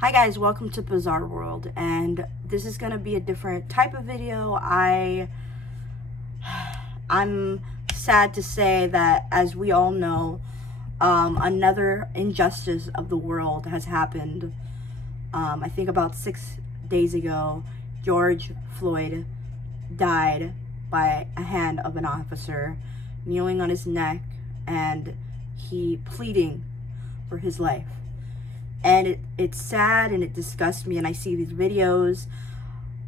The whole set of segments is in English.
Hi guys, welcome to Bizarre World, and this is gonna be a different type of video. I'm sad to say that, as we all know, another injustice of the world has happened. I think about 6 days ago, George Floyd died by a hand of an officer, kneeling on his neck, and he pleading for his life. And it's sad and it disgusts me, and I see these videos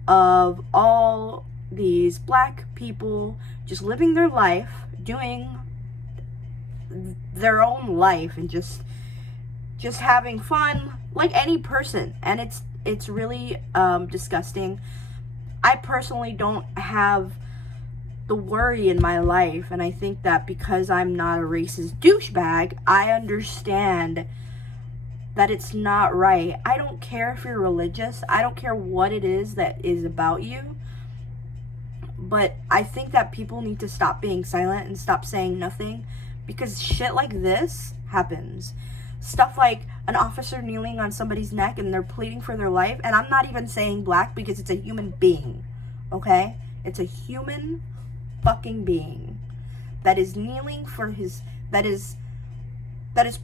of all these black people just living their life, doing their own life, and just having fun like any person. And it's really disgusting. I personally don't have the worry in my life, and I think that because I'm not a racist douchebag, I understand that it's not right. I don't care if you're religious. I don't care what it is that is about you. But I think that people need to stop being silent and stop saying nothing, because shit like this happens. Stuff like an officer kneeling on somebody's neck and they're pleading for their life. And I'm not even saying black, because it's a human being, okay? It's a human fucking being that is kneeling for his, that is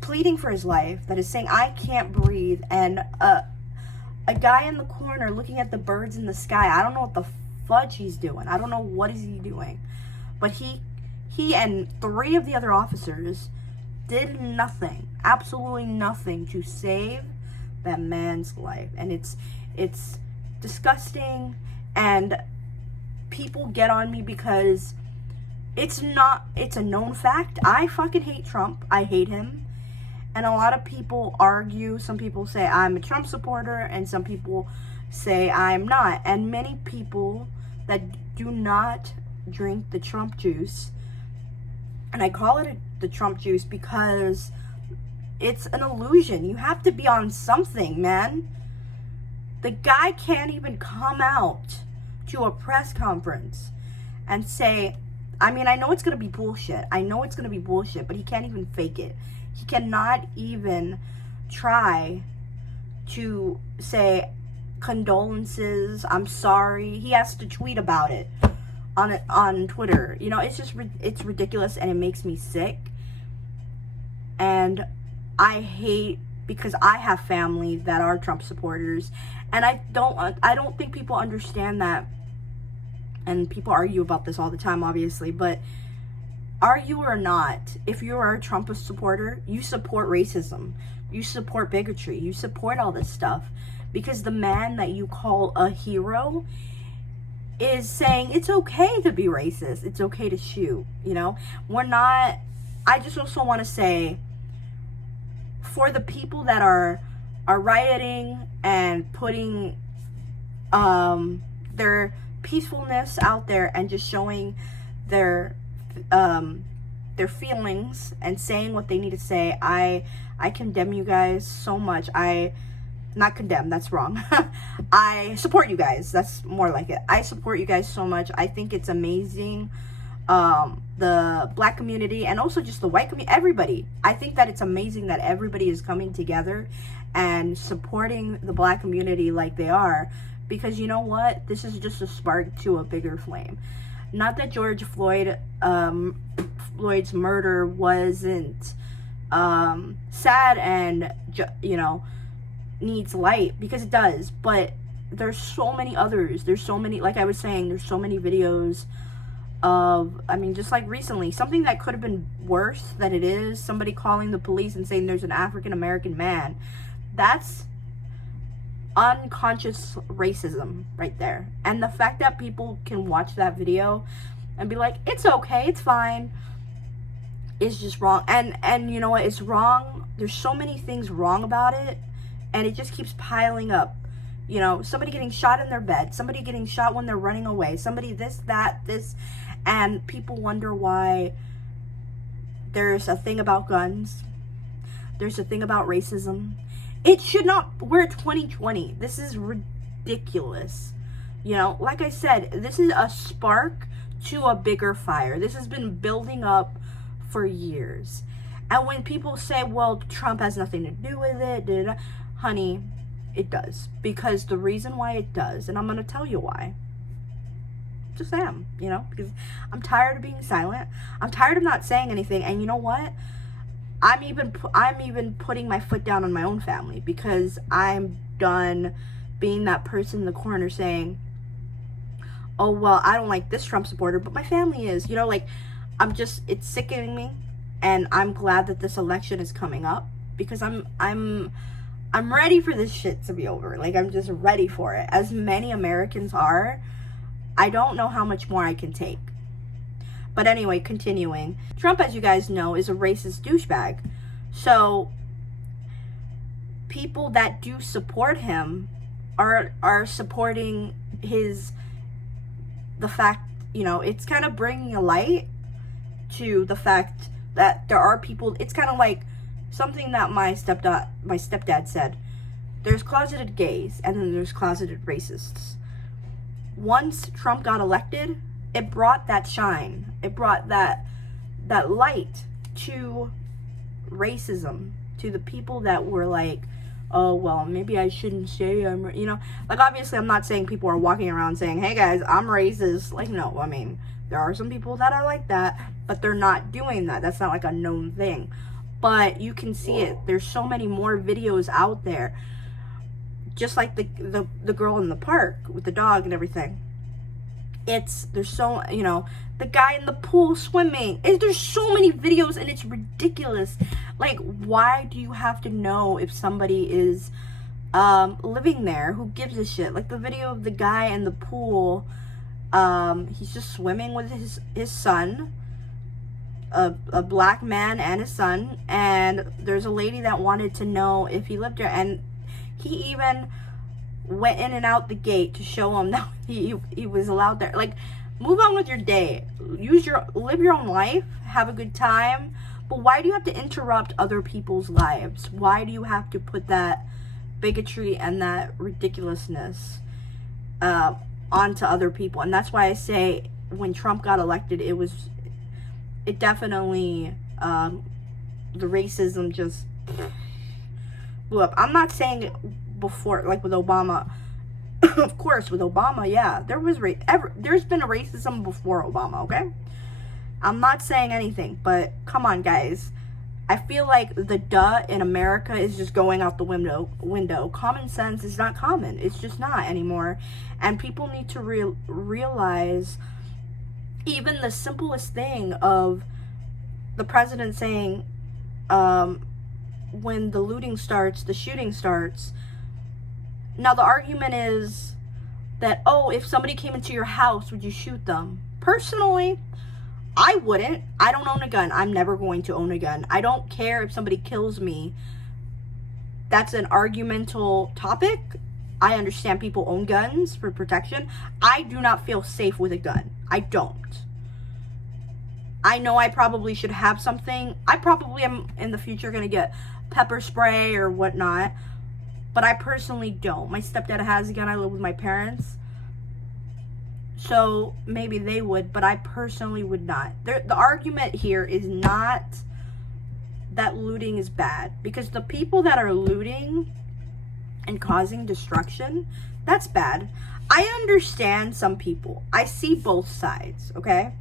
pleading for his life, that is saying, I can't breathe. And a guy in the corner looking at the birds in the sky, I don't know what the fudge he's doing. I don't know what is he doing. But he and 3 of the other officers did nothing, absolutely nothing, to save that man's life. And it's disgusting, and people get on me because it's a known fact. I fucking hate Trump. I hate him. And a lot of people argue. Some people say I'm a Trump supporter, and some people say I'm not. And many people that do not drink the Trump juice, and I call it the Trump juice because it's an illusion. You have to be on something, man. The guy can't even come out to a press conference and say, I mean, I know it's going to be bullshit. But he can't even fake it. He cannot even try to say condolences, I'm sorry. He has to tweet about it on Twitter. You know, it's ridiculous, and it makes me sick. And I hate, because I have family that are Trump supporters, and I don't think people understand that. And people argue about this all the time, obviously, but argue or not, if you are a Trump supporter, you support racism, you support bigotry, you support all this stuff, because the man that you call a hero is saying it's okay to be racist, it's okay to shoot, you know? I just also want to say, for the people that are rioting and putting their peacefulness out there and just showing their feelings and saying what they need to say, I condemn you guys so much. Not condemn, that's wrong. I support you guys. That's more like it. I support you guys so much. I think it's amazing. The black community, and also just the white community, everybody. I think that it's amazing that everybody is coming together and supporting the black community like they are, because you know what? This is just a spark to a bigger flame. Not that George Floyd's murder wasn't sad and needs light, because it does, but there's so many others. There's so many, like I was saying, there's so many videos of, I mean, just like recently, something that could have been worse than it is, somebody calling the police and saying there's an African American man. That's unconscious racism right there. And the fact that people can watch that video and be like, it's okay, it's fine, is just wrong. And you know what, it's wrong. There's so many things wrong about it, and it just keeps piling up. You know, somebody getting shot in their bed, somebody getting shot when they're running away, somebody this, and people wonder why there's a thing about guns, there's a thing about racism. It should not. We're 2020. This is ridiculous. You know, like I said, this is a spark to a bigger fire. This has been building up for years. And when people say, well, Trump has nothing to do with it, honey, It does. Because the reason why it does, and I'm going to tell you why. Just am, you know, because I'm tired of being silent. I'm tired of not saying anything. And you know what? I'm even putting my foot down on my own family, because I'm done being that person in the corner saying, oh, well, I don't like this Trump supporter, but my family is, you know, like, it's sickening me. And I'm glad that this election is coming up, because I'm ready for this shit to be over. Like, I'm just ready for it. As many Americans are, I don't know how much more I can take. But anyway, continuing. Trump, as you guys know, is a racist douchebag. So people that do support him are supporting the fact, you know, it's kind of bringing a light to the fact that there are people. It's kind of like something that my stepdad said. There's closeted gays, and then there's closeted racists. Once Trump got elected, it brought that shine. It brought that light to racism, to the people that were like, oh, well, maybe I shouldn't say I'm, you know, like, obviously I'm not saying people are walking around saying, hey guys, I'm racist. Like, no, I mean, there are some people that are like that, but they're not doing that. That's not like a known thing. But you can see it. There's so many more videos out there. Just like the girl in the park with the dog and everything. There's so, you know, the guy in the pool swimming. There's so many videos, and it's ridiculous. Like, why do you have to know if somebody is living there? Who gives a shit? Like the video of the guy in the pool, he's just swimming with his son, a black man and his son, and there's a lady that wanted to know if he lived there, and he even went in and out the gate to show him that he was allowed there. Like, move on with your day. Live your own life. Have a good time. But why do you have to interrupt other people's lives? Why do you have to put that bigotry and that ridiculousness onto other people? And that's why I say, when Trump got elected, it definitely, the racism just blew up. I'm not saying it before, like with Obama. Of course, with Obama, yeah, there's been a racism before Obama, okay? I'm not saying anything, but come on, guys. I feel like the duh in America is just going out the window. Common sense is not common. It's just not anymore. And people need to realize even the simplest thing of the president saying, when the looting starts, the shooting starts. Now, the argument is that, oh, if somebody came into your house, would you shoot them? Personally, I wouldn't. I don't own a gun. I'm never going to own a gun. I don't care if somebody kills me. That's an argumental topic. I understand people own guns for protection. I do not feel safe with a gun. I don't. I know I probably should have something. I probably am in the future going to get pepper spray or whatnot. But I personally don't. My stepdad has a gun. I live with my parents. So maybe they would, but I personally would not. The argument here is not that looting is bad. Because the people that are looting and causing destruction, that's bad. I understand some people. I see both sides, okay?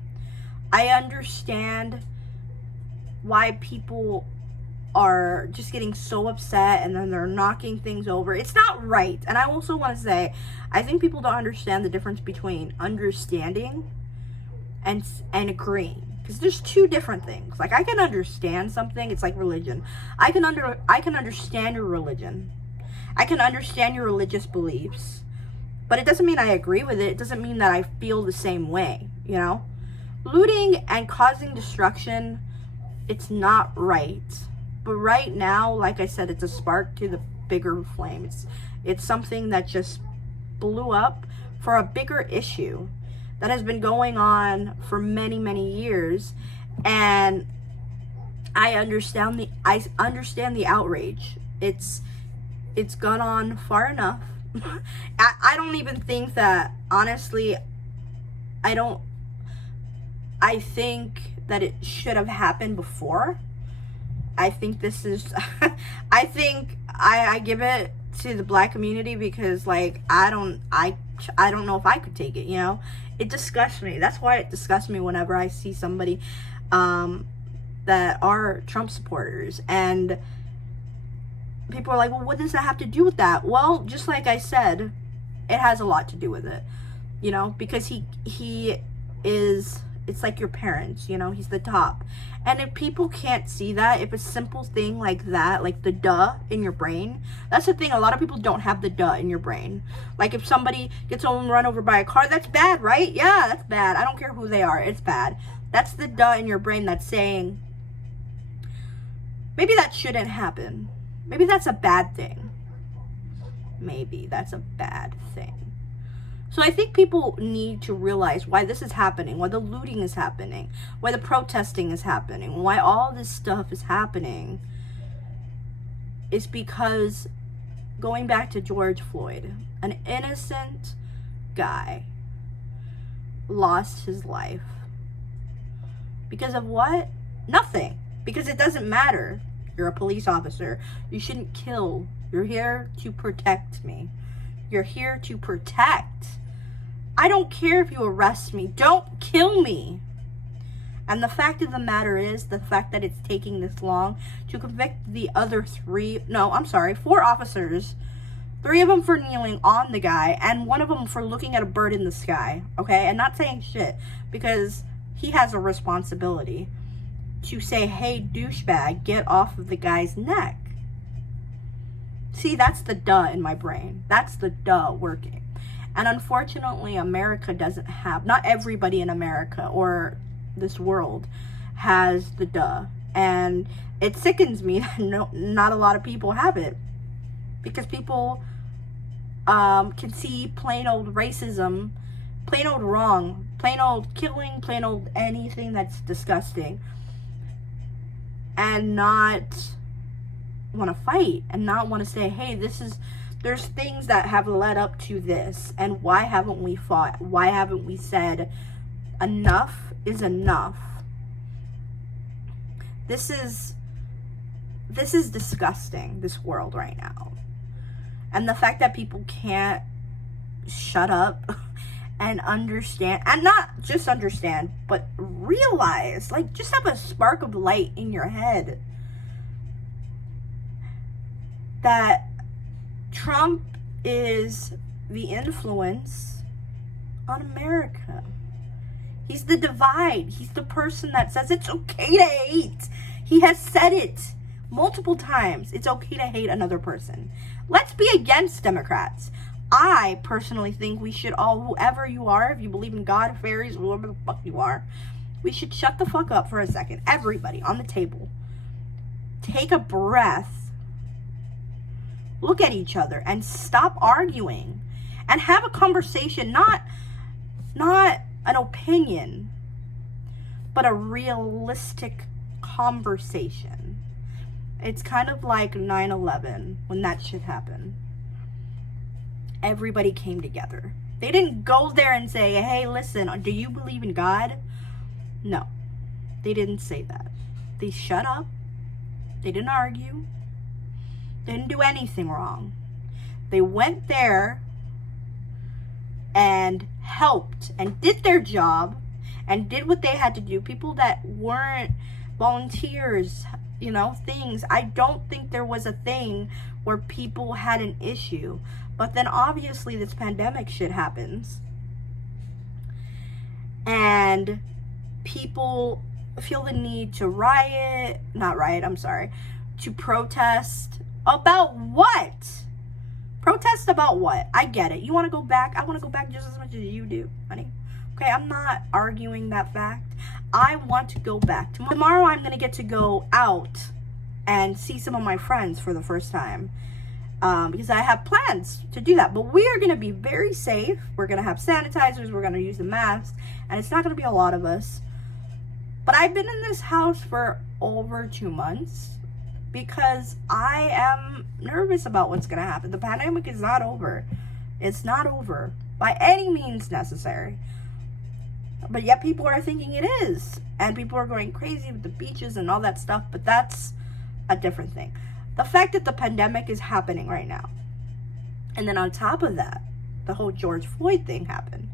I understand why people are just getting so upset and then they're knocking things over. It's not right. And I also want to say, I think people don't understand the difference between understanding and agreeing, because there's two different things. Like, I can understand something. It's like religion. I can understand your religion. I can understand your religious beliefs, but it doesn't mean I agree with it. It doesn't mean that I feel the same way, you know? Looting and causing destruction, it's not right. But right now, like I said, it's a spark to the bigger flame. It's something that just blew up for a bigger issue that has been going on for many, many years. And I understand the outrage. It's gone on far enough. I don't even think that, honestly, I think that it should have happened before. I think this is, I think I give it to the black community, because like I don't know if I could take it, you know. It disgusts me. That's why it disgusts me whenever I see somebody that are Trump supporters, and people are like, well, what does that have to do with that? Well, just like I said, it has a lot to do with it, you know, because he is, it's like your parents, you know, he's the top. And if people can't see that, if a simple thing like that, like the duh in your brain, that's the thing, a lot of people don't have the duh in your brain. Like if somebody gets run over by a car, that's bad, right? Yeah, that's bad. I don't care who they are, it's bad. That's the duh in your brain that's saying, maybe that shouldn't happen. Maybe that's a bad thing. Maybe that's a bad thing. So I think people need to realize why this is happening, why the looting is happening, why the protesting is happening, why all this stuff is happening. Is because, going back to George Floyd, an innocent guy lost his life. Because of what? Nothing. Because it doesn't matter. You're a police officer. You shouldn't kill. You're here to protect me. You're here to protect. I don't care if you arrest me. Don't kill me. And the fact of the matter is, the fact that it's taking this long to convict the other 4 officers, 3 of them for kneeling on the guy, and 1 of them for looking at a bird in the sky, okay? And not saying shit, because he has a responsibility to say, hey, douchebag, get off of the guy's neck. See, that's the duh in my brain. That's the duh working. And unfortunately, America doesn't have, not everybody in America or this world has the duh. And it sickens me that not a lot of people have it. Because people can see plain old racism, plain old wrong, plain old killing, plain old anything that's disgusting, and not want to fight, and not want to say, hey, there's things that have led up to this, and why haven't we fought? Why haven't we said enough is enough? This is disgusting, this world right now. And the fact that people can't shut up and understand, and not just understand, but realize, like, just have a spark of light in your head that Trump is the influence on America. He's the divide. He's the person that says it's okay to hate. He has said it multiple times. It's okay to hate another person. Let's be against Democrats. I personally think we should all, whoever you are, if you believe in God, fairies, whoever the fuck you are, we should shut the fuck up for a second. Everybody on the table. Take a breath. Look at each other and stop arguing. And have a conversation, not an opinion, but a realistic conversation. It's kind of like 9/11 when that shit happened. Everybody came together. They didn't go there and say, hey, listen, do you believe in God? No, they didn't say that. They shut up. They didn't argue. They didn't do anything wrong. They went there and helped and did their job and did what they had to do. People that weren't volunteers, things. I don't think there was a thing where people had an issue. But then obviously this pandemic shit happens. And people feel the need to to protest about what? Protest about what? I get it. You want to go back? I want to go back just as much as you do, honey. Okay, I'm not arguing that fact. I want to go back. Tomorrow I'm going to get to go out and see some of my friends for the first time. Because I have plans to do that. But we are going to be very safe. We're going to have sanitizers. We're going to use the masks. And it's not going to be a lot of us. But I've been in this house for over 2 months. Because I am nervous about what's going to happen. The pandemic is not over. It's not over. By any means necessary. But yet people are thinking it is. And people are going crazy with the beaches and all that stuff. But that's a different thing. The fact that the pandemic is happening right now. And then on top of that, the whole George Floyd thing happened.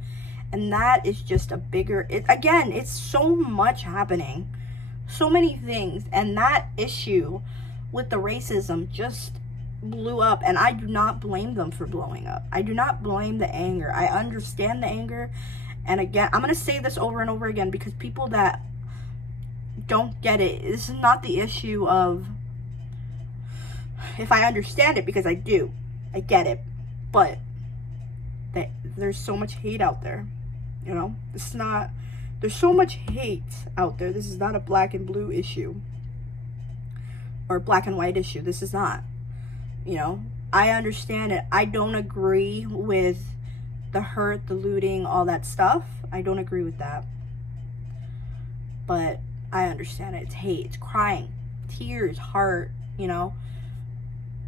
And that is just a bigger, again, it's so much happening. So many things. And that issue with the racism just blew up. And I do not blame them for blowing up. I do not blame the anger. I understand the anger. And again, I'm going to say this over and over again, because people that don't get it, this is not the issue of, if I understand it, because I do, I get it, but there's so much hate out there, you know. It's not, there's so much hate out there. This is not a black and blue issue or black and white issue. This is not, you know. I understand it. I don't agree with the hurt, the looting, all that stuff. I don't agree with that, but I understand it. It's hate, it's crying, tears, heart, you know.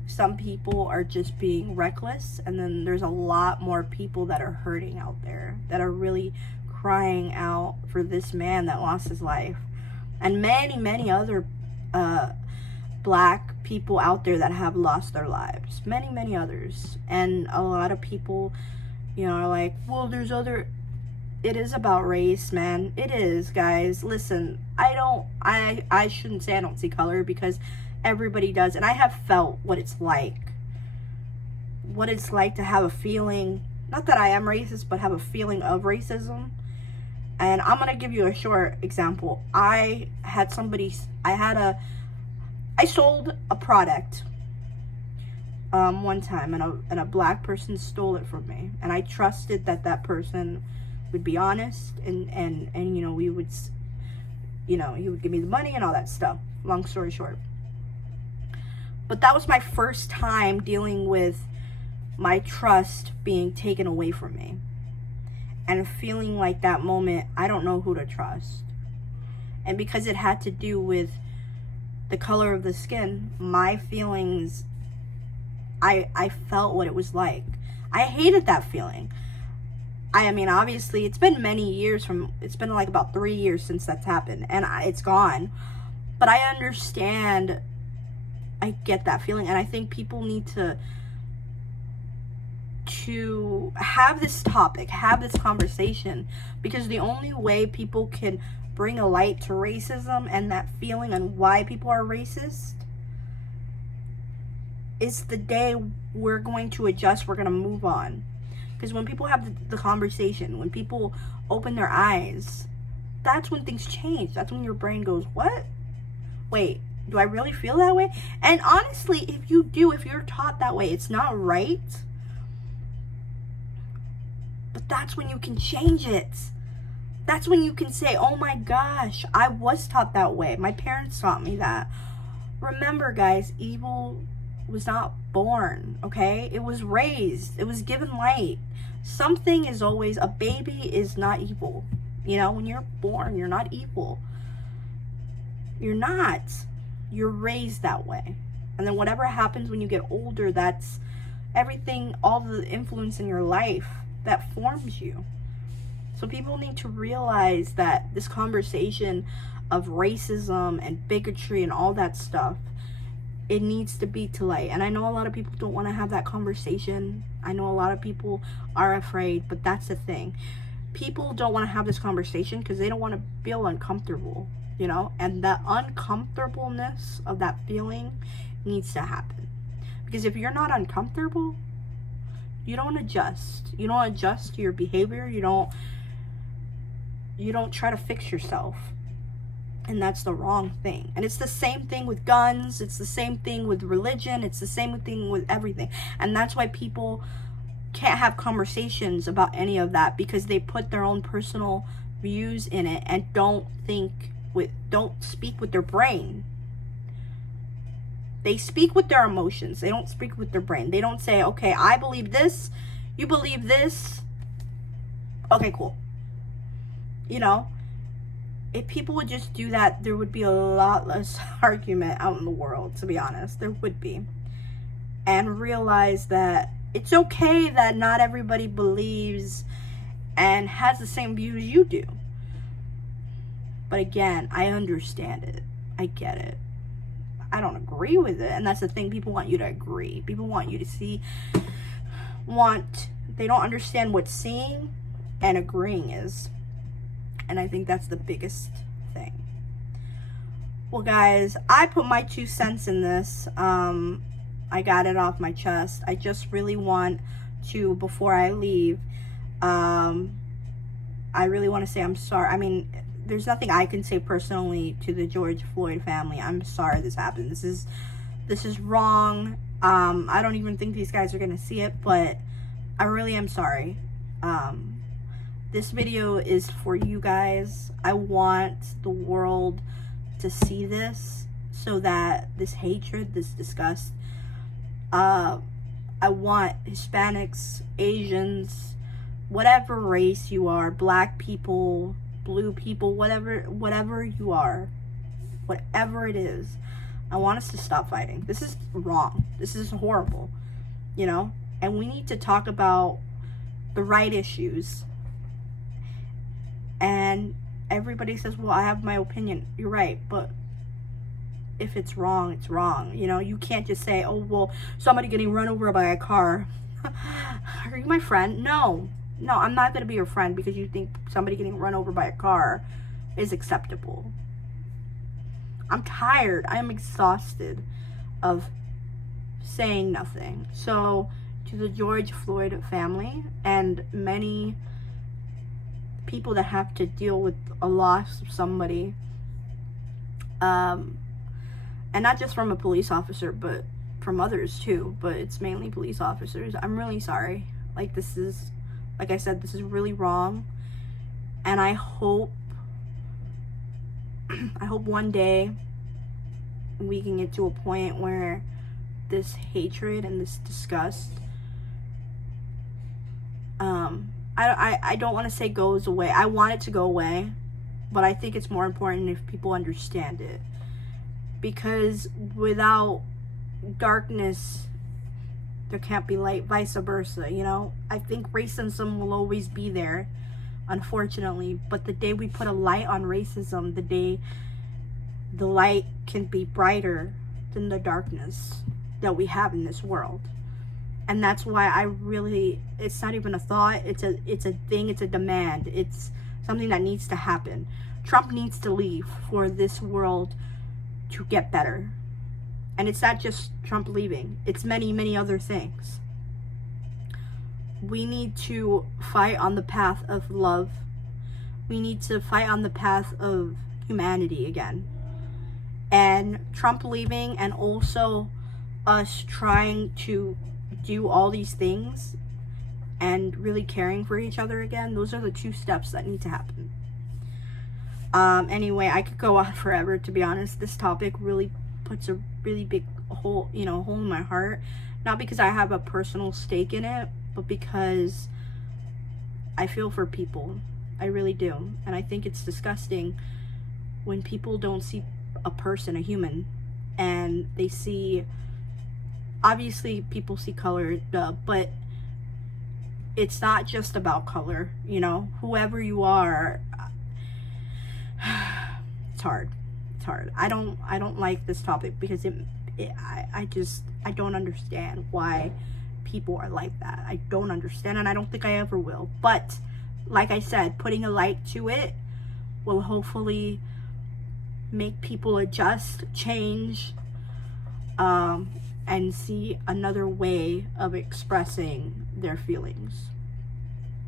Some people are just being reckless, and then there's a lot more people that are hurting out there, that are really crying out for this man that lost his life, and many other black people out there that have lost their lives, many others. And a lot of people, you know, are like, well, there's other, it is about race, man. It is, guys. Listen, I shouldn't say I don't see color, because everybody does. And I have felt what it's like to have a feeling, not that I am racist, but have a feeling of racism. And I'm going to give you a short example. I sold a product one time, and a black person stole it from me. And I trusted that person would be honest, and you know, we would, you know, he would give me the money and all that stuff. Long story short. But that was my first time dealing with my trust being taken away from me. And feeling like that moment, I don't know who to trust. And because it had to do with the color of the skin, my feelings, I felt what it was like. I hated that feeling. I mean, obviously, it's been many years it's been like about 3 years since that's happened. And it's gone. But I understand, I get that feeling. And I think people need to have this topic, have this conversation, because the only way people can bring a light to racism and that feeling and why people are racist is the day we're going to adjust, we're going to move on. Because when people have the conversation, when people open their eyes, that's when things change. That's when your brain goes, what? Wait, do I really feel that way? And honestly, if you're taught that way, it's not right. But that's when you can change it. That's when you can say, oh my gosh, I was taught that way. My parents taught me that. Remember, guys, evil was not born, okay? It was raised. It was given light. Something is always, a baby is not evil. You know, when you're born, you're not evil. You're not. You're raised that way. And then whatever happens when you get older, that's everything, all the influence in your life that forms you. So people need to realize that this conversation of racism and bigotry and all that stuff, it needs to be to light. And I know a lot of people don't want to have that conversation. I know a lot of people are afraid, but that's the thing. People don't want to have this conversation because they don't want to feel uncomfortable, you know? And the uncomfortableness of that feeling needs to happen. Because if you're not uncomfortable, you don't adjust. You don't adjust to your behavior. You don't try to fix yourself. And that's the wrong thing. And it's the same thing with guns. It's the same thing with religion. It's the same thing with everything. And that's why people can't have conversations about any of that, because they put their own personal views in it and don't speak with their brain. They speak with their emotions. They don't speak with their brain. They don't say, okay, I believe this, you believe this. Okay, cool. You know, if people would just do that, there would be a lot less argument out in the world, to be honest. There would be. And realize that it's okay that not everybody believes and has the same views you do. But again, I understand it. I get it. I don't agree with it. And that's the thing. People want you to agree. People want you to see understand what seeing and agreeing is. And I think that's the biggest thing. Well, guys, I put my 2 cents in this. I got it off my chest. I just really want to, before I leave, I really want to say I'm sorry. I mean, there's nothing I can say personally to the George Floyd family. I'm sorry this happened. This is wrong. I don't even think these guys are gonna see it, but I really am sorry. This video is for you guys. I want the world to see this so that this hatred, this disgust, I want Hispanics, Asians, whatever race you are, black people, blue people, whatever you are, whatever it is, I want us to stop fighting. This is wrong. This is horrible, you know? And we need to talk about the right issues. And everybody says, well, I have my opinion. You're right, but if it's wrong, it's wrong. You know, you can't just say, oh, well, somebody getting run over by a car. Are you my friend? No, I'm not going to be your friend because you think somebody getting run over by a car is acceptable. I'm tired. I am exhausted of saying nothing. So, to the George Floyd family and many people that have to deal with a loss of somebody, and not just from a police officer, but from others too, but it's mainly police officers. I'm really sorry. Like, this is, like I said, this is really wrong. And I hope one day we can get to a point where this hatred and this disgust, I don't want to say goes away. I want it to go away, but I think it's more important if people understand it. Because without darkness, there can't be light, vice versa, you know? I think racism will always be there, unfortunately. But the day we put a light on racism, the day the light can be brighter than the darkness that we have in this world. And that's why I really, it's not even a thought, it's a thing, it's a demand. It's something that needs to happen. Trump needs to leave for this world to get better. And it's not just Trump leaving, it's many, many other things. We need to fight on the path of love. We need to fight on the path of humanity again. And Trump leaving, and also us trying to do all these things and really caring for each other again, those are the 2 steps that need to happen. Anyway, I could go on forever, to be honest. This topic really puts a really big hole in my heart. Not because I have a personal stake in it, but because I feel for people. I really do. And I think it's disgusting when people don't see a person, a human, and they see, obviously people see color, but it's not just about color, you know? Whoever you are, it's hard. I don't like this topic because I don't understand why people are like that. I don't understand, and I don't think I ever will. But like I said, putting a light to it will hopefully make people adjust, change, and see another way of expressing their feelings,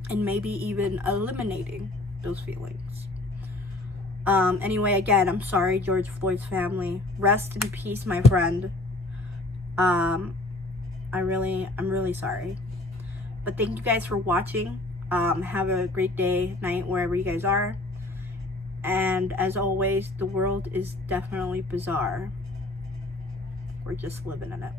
and maybe even eliminating those feelings. Anyway, again, I'm sorry, George Floyd's family. Rest in peace, my friend. I'm really sorry. But thank you guys for watching. Have a great day, night, wherever you guys are. And as always, the world is definitely bizarre. We're just living in it.